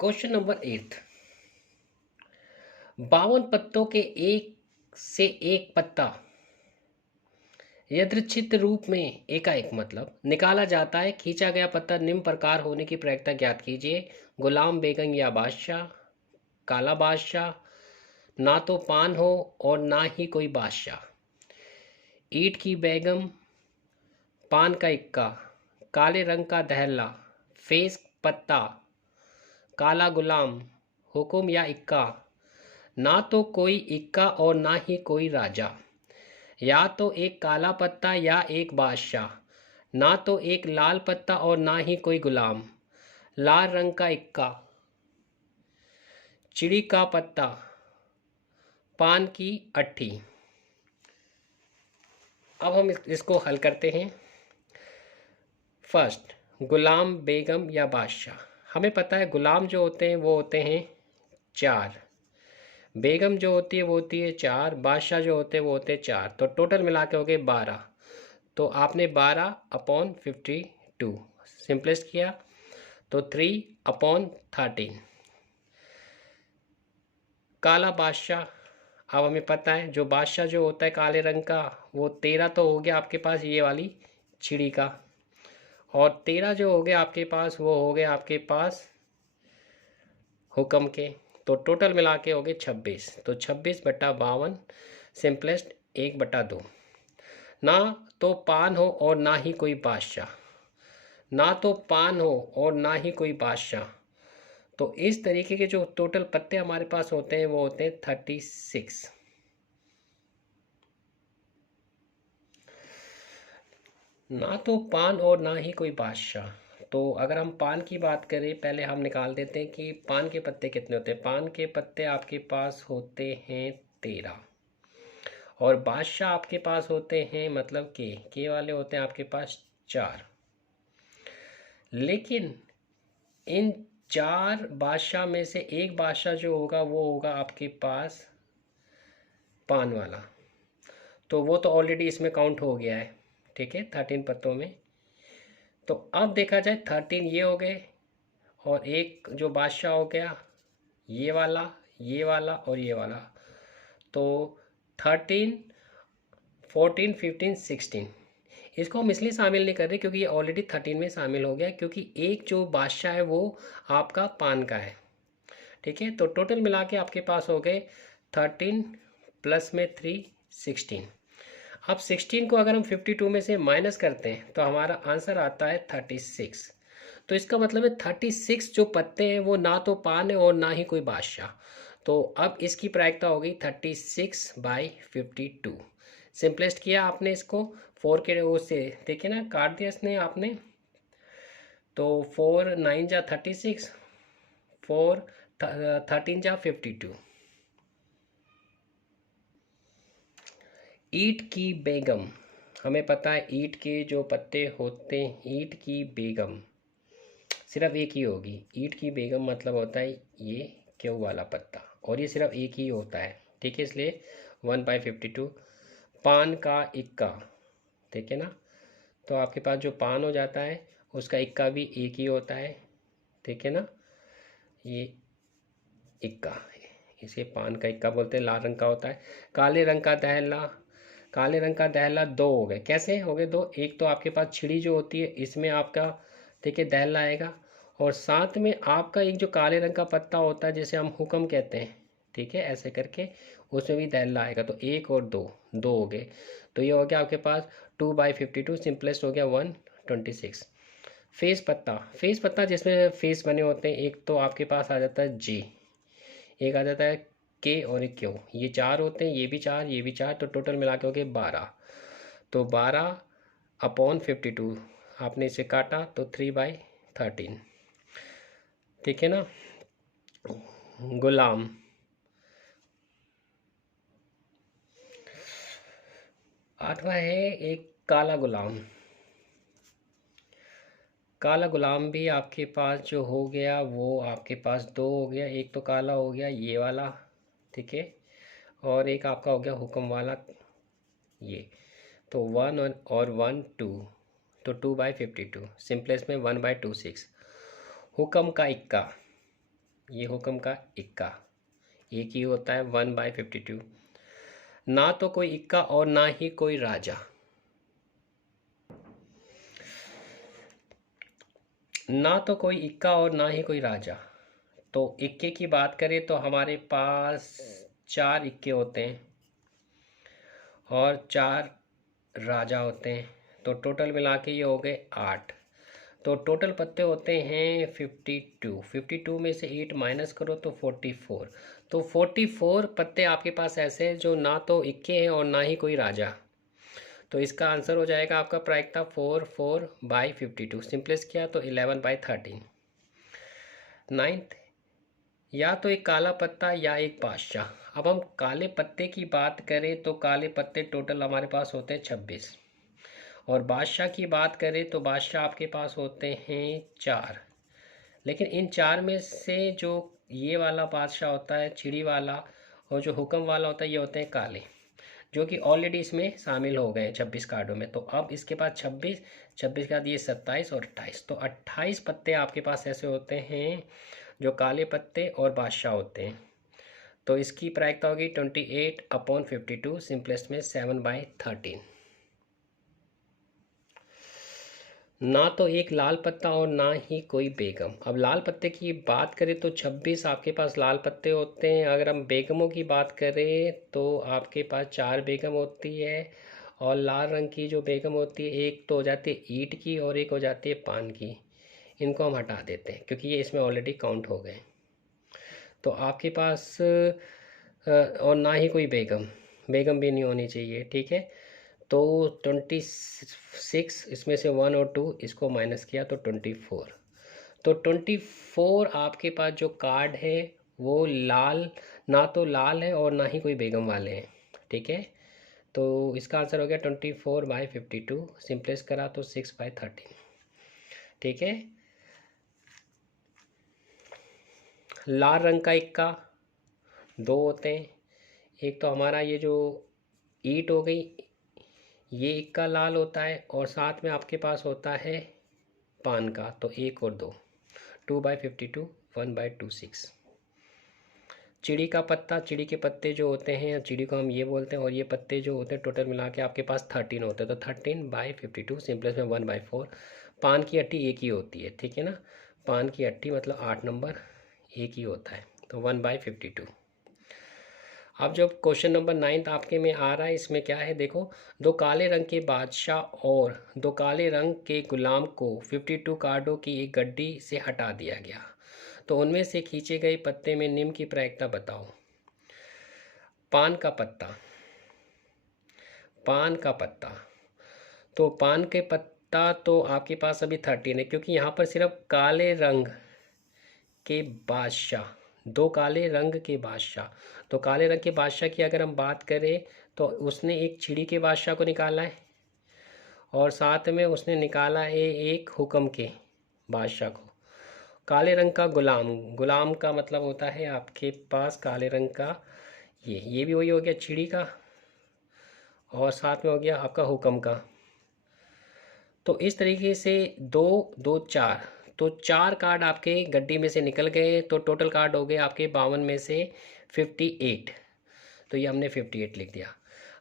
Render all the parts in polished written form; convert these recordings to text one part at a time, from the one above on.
Question number 8। 52 पत्तों के एक से एक पत्ता यादृच्छिक रूप में एकाएक मतलब निकाला जाता है। खींचा गया पत्ता निम्न प्रकार होने की प्रक्रिया ज्ञात कीजिए। गुलाम बेगम या बादशाह, काला बादशाह, ना तो पान हो और ना ही कोई बादशाह, ईंट की बेगम, पान का इक्का, काले रंग का दहला, फेस पत्ता, काला गुलाम, हुक्म या इक्का, ना तो कोई इक्का और ना ही कोई राजा, या तो एक काला पत्ता या एक बादशाह, ना तो एक लाल पत्ता और ना ही कोई गुलाम, लाल रंग का इक्का, चिड़ी का पत्ता, पान की अट्ठी। अब हम इसको हल करते हैं। फर्स्ट, गुलाम बेगम या बादशाह। हमें पता है गुलाम जो होते हैं वो होते हैं 4, बेगम जो होती है वो होती है 4, बादशाह जो होते हैं वो होते हैं 4, तो टोटल मिला के हो गए 12। तो आपने 12/52 सिंपलेस्ट किया तो 3/13। काला बादशाह, अब हमें पता है जो बादशाह जो होता है काले रंग का वो 13 तो हो गया आपके पास ये वाली चिड़ी का, और 13 जो हो गया आपके पास वो हो गया आपके पास हुक्म के, तो टोटल मिला के हो गए 26। तो 26/52 सिंपलेस्ट 1/2। ना तो पान हो और ना ही कोई बादशाह, ना तो पान हो और ना ही कोई बादशाह, तो इस तरीके के जो टोटल पत्ते हमारे पास होते हैं वो होते हैं 36। ना तो पान और ना ही कोई बादशाह, तो अगर हम पान की बात करें पहले हम निकाल देते हैं कि पान के पत्ते कितने होते हैं। पान के पत्ते आपके पास होते हैं 13, और बादशाह आपके पास होते हैं मतलब के वाले होते हैं आपके पास 4। लेकिन इन 4 बादशाह में से एक बादशाह जो होगा वो होगा आपके पास पान वाला, तो वो तो ऑलरेडी इसमें काउंट हो गया है, ठीक है, 13 पत्तों में। तो अब देखा जाए 13 ये हो गए, और एक जो बादशाह हो गया ये वाला और ये वाला, तो 13, 14, 15, 16। इसको हम इसलिए शामिल नहीं कर रहे क्योंकि ये ऑलरेडी 13 में शामिल हो गया, क्योंकि एक जो बादशाह है वो आपका पान का है, ठीक है। तो टोटल मिला के आपके पास हो गए 13 प्लस में 3, 16। अब 16 को अगर हम 52 में से माइनस करते हैं तो हमारा आंसर आता है 36। तो इसका मतलब है 36 जो पत्ते हैं वो ना तो पान है और ना ही कोई बादशाह। तो अब इसकी प्रायिकता हो गई 36/52। सिंपलेस्ट किया आपने इसको 4 के वो से, देखिए ना काट दिया इसने आपने, तो 4 9 जा 36, 4 13 जा 52। ईंट की बेगम, हमें पता है ईंट के जो पत्ते होते हैं, ईंट की बेगम सिर्फ एक ही होगी। ईंट की बेगम मतलब होता है ये क्यों वाला पत्ता, और ये सिर्फ एक ही होता है, ठीक है, इसलिए 1/52। पान का इक्का, ठीक है ना, तो आपके पास जो पान हो जाता है उसका इक्का भी एक ही होता है, ठीक है ना, ये इक्का, इसे पान का इक्का बोलते हैं, लाल रंग का होता है। काले रंग का दहला, काले रंग का दहला 2 हो गए। कैसे हो गए 2? एक तो आपके पास छिड़ी जो होती है इसमें आपका, देखिए, दहला आएगा, और साथ में आपका एक जो काले रंग का पत्ता होता है जिसे हम हुक्म कहते हैं, ठीक है, ऐसे करके उसमें भी दहला आएगा, तो 1 और 2, 2 हो गए। तो ये हो गया आपके पास 2/52, सिंपलेस्ट हो गया 126। फेस पत्ता, फेस पत्ता जिसमें फेस बने होते हैं, एक तो आपके पास आ जाता है जी, एक आ जाता है के, और एक क्यों, ये 4 होते हैं, ये भी 4, ये भी 4, तो टोटल मिला के हो गए 12। तो 12/52 आपने इसे काटा तो 3/13, ठीक है ना। गुलाम, आठवां है एक काला गुलाम। काला गुलाम भी आपके पास जो हो गया वो आपके पास 2 हो गया, एक तो काला हो गया ये वाला, ठीक है, और एक आपका हो गया हुक्म वाला ये, तो 1 और 1 2, तो 2/52, सिंपलेस्ट में 1/26। हुक्म का इक्का, ये हुक्म का इक्का, एक ही होता है 1/52। ना तो कोई इक्का और ना ही कोई राजा। ना तो कोई इक्का और ना ही कोई राजा। तो इक्के की बात करें तो हमारे पास 4 इक्के होते हैं और 4 राजा होते हैं, तो टोटल मिला के ये हो गए 8। तो टोटल पत्ते होते हैं 52। 52 में से 8 माइनस करो तो 44। तो 44 पत्ते आपके पास ऐसे हैं जो ना तो इक्के हैं और ना ही कोई राजा। तो इसका आंसर हो जाएगा आपका प्रायिकता 4/52। सिंपलेस्ट किया तो 11/13। नाइन्थ, या तो एक काला पत्ता या एक बादशाह। अब हम काले पत्ते की बात करें तो काले पत्ते टोटल हमारे पास होते हैं 26। और बादशाह की बात करें तो बादशाह आपके पास होते हैं 4। लेकिन इन 4 में से जो ये वाला बादशाह होता है चिड़ी वाला, और जो हुक्म वाला होता है, ये होते हैं काले, जो कि ऑलरेडी इसमें शामिल हो गए 26 कार्डों में। तो अब इसके पास 26, 26 के बाद ये 27 और 28, तो 28 पत्ते आपके पास ऐसे होते हैं जो काले पत्ते और बादशाह होते हैं। तो इसकी प्रायिकता होगी 28/52, सिंपलेस्ट में 7/13। ना तो एक लाल पत्ता और ना ही कोई बेगम। अब लाल पत्ते की बात करें तो 26 आपके पास लाल पत्ते होते हैं। अगर हम बेगमों की बात करें तो आपके पास 4 बेगम होती है। और लाल रंग की जो बेगम होती है, एक तो हो जाती है ईंट की और एक हो जाती है पान की। इनको हम हटा देते हैं क्योंकि ये इसमें ऑलरेडी काउंट हो गए। तो आपके पास और ना ही कोई बेगम, बेगम भी नहीं होनी चाहिए, ठीक है। तो 26, इसमें से 1 और 2 इसको माइनस किया तो 24। तो 24 आपके पास जो कार्ड है वो लाल, ना तो लाल है और ना ही कोई बेगम वाले हैं, ठीक है। तो इसका आंसर हो गया 24/52। सिंपलेस करा तो 6/13, ठीक है। लाल रंग का इक्का 2 होते हैं। एक तो हमारा ये जो ईंट हो गई, ये इक्का लाल होता है, और साथ में आपके पास होता है पान का, तो 1 और 2, 2/52, 1/26। चिड़ी का पत्ता, चिड़ी के पत्ते जो होते हैं, चिड़ी को हम ये बोलते हैं, और ये पत्ते जो होते हैं टोटल मिला के आपके पास 13 होते हैं, तो 13/52, सिंपलेस्ट में 1/4। पान की अट्टी एक ही होती है, ठीक है ना। पान की अट्टी मतलब 8 नंबर एक ही होता है, तो 1/52। अब जो क्वेश्चन नंबर 9 आपके में आ रहा है, इसमें क्या है देखो। 2 काले रंग के बादशाह और 2 काले रंग के गुलाम को 52 कार्डों की एक गड्डी से हटा दिया गया, तो उनमें से खींचे गए पत्ते में निम्न की प्रायिकता बताओ। पान का पत्ता, पान का पत्ता, तो पान के पत्ता तो आपके पास अभी 13 है, क्योंकि यहाँ पर सिर्फ काले रंग के बादशाह, 2 काले रंग के बादशाह। तो काले रंग के बादशाह की अगर हम बात करें तो उसने एक चिड़ी के बादशाह को निकाला है, और साथ में उसने निकाला है एक हुक्म के बादशाह को। काले रंग का गुलाम, गुलाम का मतलब होता है आपके पास काले रंग का ये भी वही हो गया चिड़ी का, और साथ में हो गया आपका हुक्म का। तो इस तरीके से 2 2 4, तो 4 कार्ड आपके गड्डी में से निकल गए, तो टोटल कार्ड हो गए आपके 52 में से 58। तो ये हमने 58 लिख दिया।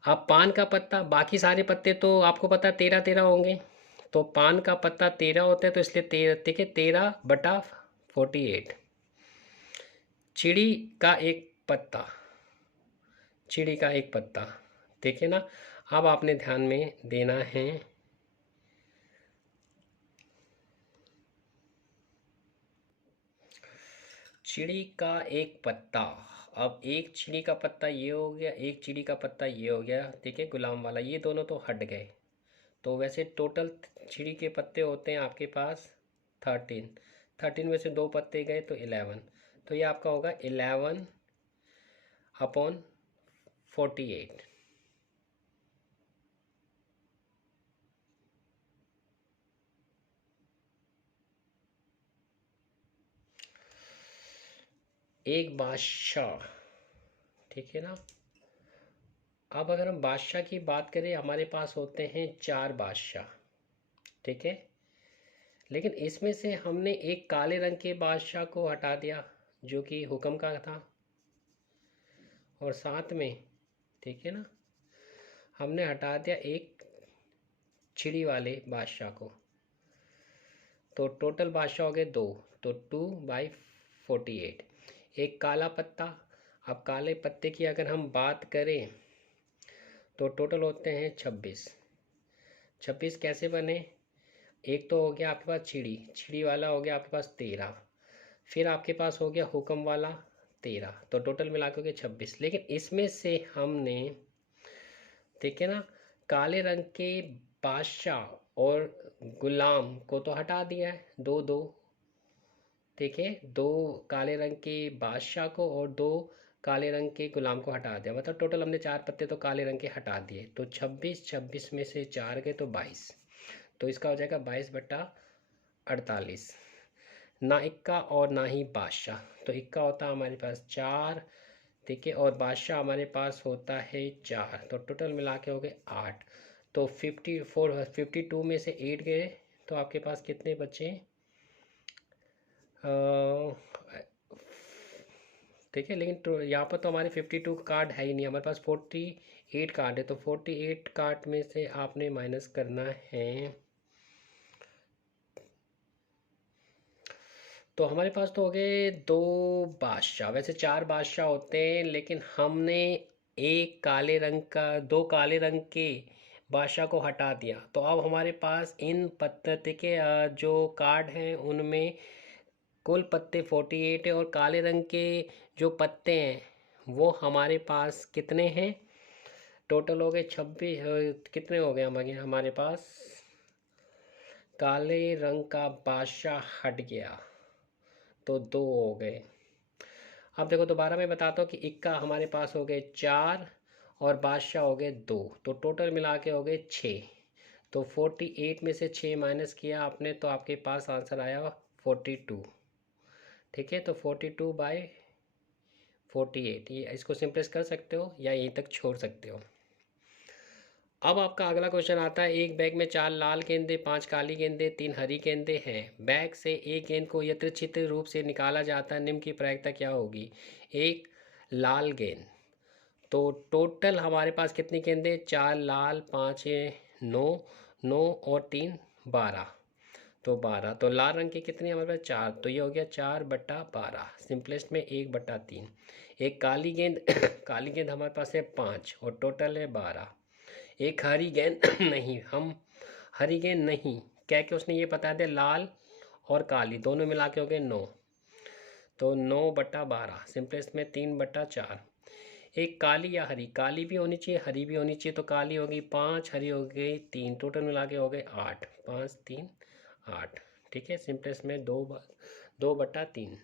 अब पान का पत्ता, बाकी सारे पत्ते तो आपको पता है 13-13 होंगे, तो पान का पत्ता 13 होते हैं, तो इसलिए 13, देखिए 13/48। चिड़ी का एक पत्ता, चिड़ी का एक पत्ता, देखिए ना। अब आपने ध्यान में देना है, चिड़ी का एक पत्ता। अब एक चिड़ी का पत्ता ये हो गया, एक चिड़ी का पत्ता ये हो गया, ठीक है, गुलाम वाला, ये दोनों तो हट गए। तो वैसे टोटल चिड़ी के पत्ते होते हैं आपके पास 13। 13 में से 2 पत्ते गए तो 11, तो ये आपका होगा 11/48। एक बादशाह, ठीक है ना। अब अगर हम बादशाह की बात करें, हमारे पास होते हैं 4 बादशाह, ठीक है। लेकिन इसमें से हमने एक काले रंग के बादशाह को हटा दिया, जो कि हुक्म का था, और साथ में, ठीक है ना, हमने हटा दिया एक चिड़ी वाले बादशाह को, तो टोटल बादशाह हो गए 2, तो 2/48। एक काला पत्ता, अब काले पत्ते की अगर हम बात करें तो टोटल होते हैं 26। 26 कैसे बने? एक तो हो गया आपके पास चिड़ी, चिड़ी वाला हो गया आपके पास 13, फिर आपके पास हो गया हुक्म वाला 13, तो टोटल मिला के हो गया 26। लेकिन इसमें से हमने, ठीक है ना, काले रंग के बादशाह और गुलाम को तो हटा दिया है, दो दो, ठीक है, 2 काले रंग के बादशाह को और 2 काले रंग के गुलाम को हटा दिया, मतलब टोटल हमने 4 पत्ते तो काले रंग के हटा दिए, तो 26 में से 4 गए तो 22, तो इसका हो जाएगा 22/48। ना इक्का और ना ही बादशाह, तो इक्का होता है हमारे पास 4, ठीक है, और बादशाह हमारे पास होता है 4, तो टोटल मिला के हो गए 8। तो 52 में से 8 गए, तो आपके पास कितने बचे? ठीक है, लेकिन तो यहाँ पर तो हमारे 52 कार्ड है ही नहीं, हमारे पास 48 कार्ड है, तो 48 कार्ड में से आपने माइनस करना है, तो हमारे पास तो हो गए 2 बादशाह। वैसे 4 बादशाह होते हैं, लेकिन हमने एक काले रंग का, 2 काले रंग के बादशाह को हटा दिया, तो अब हमारे पास इन पत्ते के जो कार्ड हैं उनमें कुल पत्ते 48 है, और काले रंग के जो पत्ते हैं वो हमारे पास कितने हैं? टोटल हो गए 26। कितने हो गए हमारे पास? काले रंग का बादशाह हट गया तो 2 हो गए। अब देखो दोबारा मैं बताता हूँ कि इक्का हमारे पास हो गए 4 और बादशाह हो गए 2, तो टोटल मिला के हो गए 6। तो 48 में से 6 माइनस किया आपने, तो आपके पास आंसर आया 42, ठीक है। तो 42/48, ये इसको सिंपलेस कर सकते हो या यहीं तक छोड़ सकते हो। अब आपका अगला क्वेश्चन आता है, एक बैग में 4 लाल गेंदे, 5 काली गेंदे, 3 हरी गेंदे हैं। बैग से एक गेंद को यथोचित रूप से निकाला जाता है, निम्न की प्रायिकता क्या होगी? एक लाल गेंद, तो टोटल हमारे पास कितनी गेंदे? 4 लाल, 5 9, 9 और 3 12, तो 12। तो लाल रंग की कितनी हमारे पास? 4, तो ये हो गया 4/12, सिंपलेस्ट में 1/3। एक काली गेंद काली गेंद हमारे पास है 5 और टोटल है 12। एक हरी गेंद नहीं, हम हरी गेंद नहीं कह के उसने ये बता दिया लाल और काली दोनों मिला के हो गए 9, तो 9/12, सिंपलेस्ट में 3/4। एक काली या हरी, काली भी होनी चाहिए हरी भी होनी चाहिए, तो काली होगी 5, हरी हो गई 3, टोटल मिला के हो गए 8, 5 3 8, ठीक है, सिंपलेस्ट में 2/3।